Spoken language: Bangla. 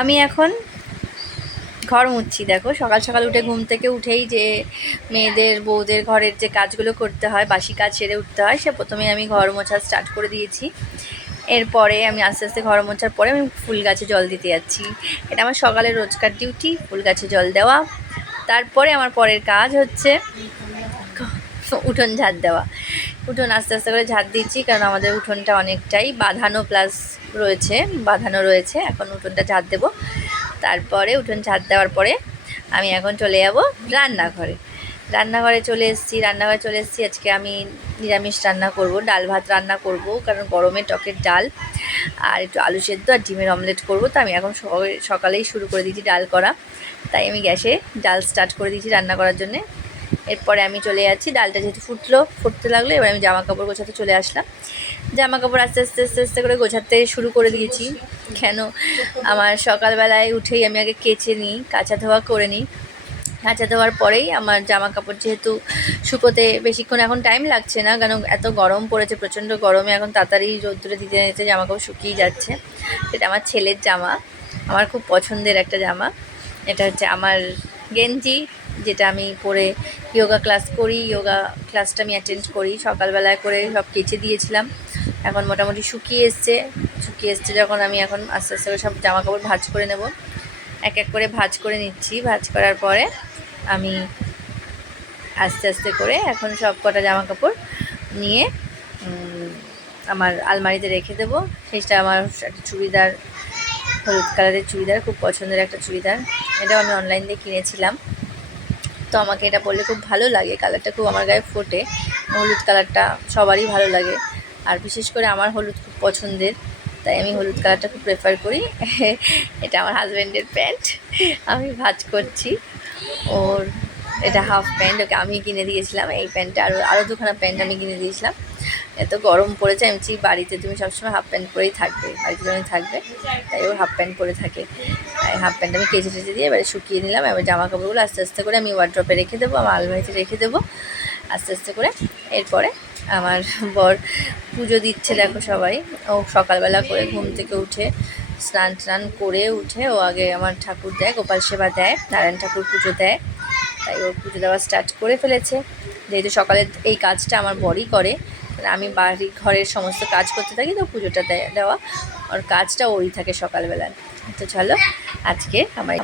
আমি এখন ঘর মুছছি। দেখো সকাল সকাল উঠে ঘুম থেকে উঠেই যে মেয়েদের বউদের ঘরের যে কাজগুলো করতে হয়, বাসি কাজ সেরে উঠতে হয়, সে প্রথমে আমি ঘর মোছা স্টার্ট করে দিয়েছি। এরপরে আমি আস্তে আস্তে ঘর মোছার পরে আমি ফুল গাছে জল দিতে যাচ্ছি। এটা আমার সকালের রোজকার ডিউটি, ফুল গাছে জল দেওয়া। তারপরে আমার পরের কাজ হচ্ছে উঠোন ঝাড় দেওয়া। উঠোন আস্তে আস্তে করে ঝাড় দিচ্ছি, কারণ আমাদের উঠোনটা অনেকটাই বাঁধানো রয়েছে। এখন উঠোনটা ঝাড় দেবো। তারপরে উঠোন ঝাড় দেওয়ার পরে আমি এখন চলে যাব রান্নাঘরে চলে এসেছি। আজকে আমি নিরামিষ রান্না করব, ডাল ভাত রান্না করব, কারণ গরমে টকের ডাল আর একটু আলু সেদ্ধ আর ডিমের অমলেট করব। তো আমি এখন সকালেই শুরু করে দিয়েছি ডাল করা, তাই আমি গ্যাসে ডাল স্টার্ট করে দিয়েছি রান্না করার জন্যে। এরপরে আমি চলে যাচ্ছি, ডালটা যেহেতু ফুটতে লাগলো, এবার আমি জামা কাপড় গোছাতে চলে আসলাম। জামা কাপড় আস্তে আস্তে করে গোছাতে শুরু করে দিয়েছি। কেন, আমার সকালবেলায় উঠেই আমি আগে কেচে নিই, কাচা ধোয়া করে নিই। কাচা ধোয়ার পরেই আমার জামা কাপড় যেহেতু শুকোতে বেশিক্ষণ এখন টাইম লাগছে না, কারণ এত গরম পড়েছে, প্রচণ্ড গরমে এখন তাড়াতাড়ি রোদ্দুরে দিতে দিতে জামা কাপড় শুকিয়ে যাচ্ছে। সেটা আমার ছেলের জামা, আমার খুব পছন্দের একটা জামা। এটা হচ্ছে আমার গেঞ্জি, যেটা আমি পরে যোগা ক্লাস করি। যোগা ক্লাসটা আমি অ্যাটেন্ড করি, সকালবেলায় করে সব কেচে দিয়েছিলাম। এখন মোটামুটি শুকিয়ে এসছে যখন আমি এখন আস্তে আস্তে করে সব জামা কাপড় ভাঁজ করে নেব। এক এক করে ভাঁজ করে নিচ্ছি। ভাঁজ করার পরে আমি আস্তে আস্তে করে এখন সব কটা জামা কাপড় নিয়ে আমার আলমারিতে রেখে দেবো। সেটা আমার একটা চুড়িদার, হলুদ কালারের চুড়িদার, খুব পছন্দের একটা চুড়িদার। এটাও আমি অনলাইন দিয়ে কিনেছিলাম। তো আমাকে এটা পরলে খুব ভালো লাগে, কালারটা খুব আমার গায়ে ফোটে। হলুদ কালারটা সবারই ভালো লাগে, আর বিশেষ করে আমার হলুদ খুব পছন্দের, তাই আমি হলুদ কালারটা খুব প্রেফার করি। এটা আমার হাজব্যান্ডের প্যান্ট, আমি ভাঁজ করছি ওর। এটা হাফ প্যান্ট, ওকে আমি কিনে দিয়েছিলাম এই প্যান্টটা, আরও দুখানা প্যান্ট আমি কিনে দিয়েছিলাম। এত গরম পড়েছে, আমি বলছি বাড়িতে তুমি সবসময় হাফ প্যান্ট পরেই থাকবে, বাড়িতে যখন থাকবে, তাই ও হাফ প্যান্ট পরে থাকে। এই হাফ প্যান্ট আমি কেচে দিয়ে এবারে শুকিয়ে নিলাম। এবার জামা কাপড়গুলো আস্তে আস্তে করে আমি ওয়ার্ড্রপে রেখে দেবো, আমার আলমারিতে রেখে দেবো আস্তে আস্তে করে। এরপরে আমার বর পুজো দিচ্ছে, দেখো সবাই। ও সকালবেলা করে ঘুম থেকে উঠে স্নান করে উঠে ও আগে আমার ঠাকুর দেয়, গোপাল সেবা দেয়, নারায়ণ ঠাকুর পুজো দেয়। তাই ও পুজো দেওয়া স্টার্ট করে ফেলেছে। যেহেতু সকালের এই কাজটা আমার বরই করে, আমি বাড়ি ঘরের সমস্ত কাজ করতে থাকি, তো পুজোটা দেওয়া ওর কাজটা ওরই থাকে সকালবেলা। তো চলো আজকে আমার